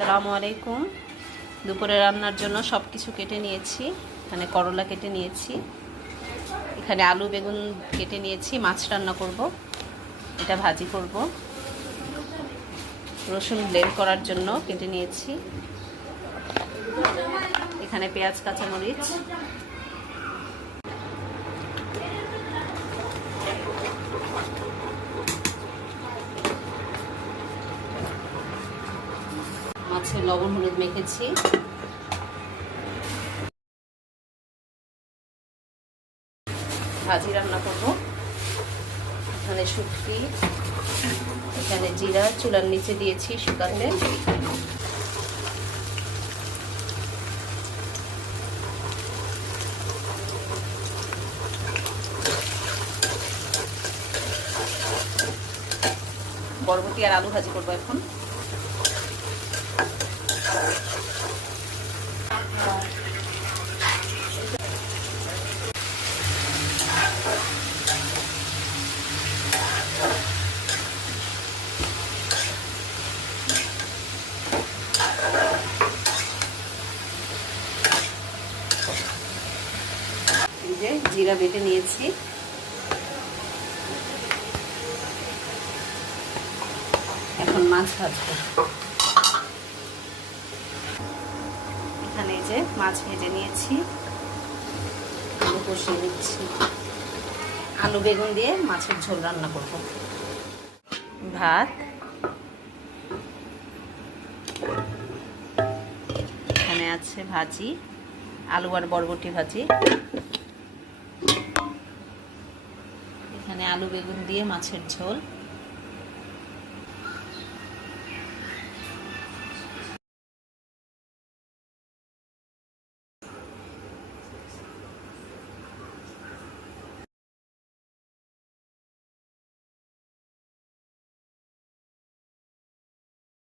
আসসালামু আলাইকুম। দুপুরে রান্নার জন্য সব কিছু কেটে নিয়েছি। এখানে করলা কেটে নিয়েছি, এখানে আলু বেগুন কেটে নিয়েছি। মাছ রান্না করব, এটা ভাজি করব। রসুন ব্লেন্ড করার জন্য কেটে নিয়েছি। এখানে পেঁয়াজ কাঁচামরিচ, মাছে লবণ হলুদ মেখেছি। ভাজি রান্না করব। এখানে শুটকি, এখানে জিরা চুলার নিচে দিয়েছি শুকাতে। বরবটি আর আলু ভাজি করবো এখন। জিরা বেটে নিয়েছি, এখন মাছ ভাজবো। এখানে যে মাছ ভেজে নিয়েছি, আলু কষিয়ে নিচ্ছি। আলু বেগুন দিয়ে মাছের ঝোল রান্না করব। ভাত, এখানে আছে ভাজি, আলু আর বরবটি ভাজি। এখানে আলু বেগুন দিয়ে মাছের ঝোল।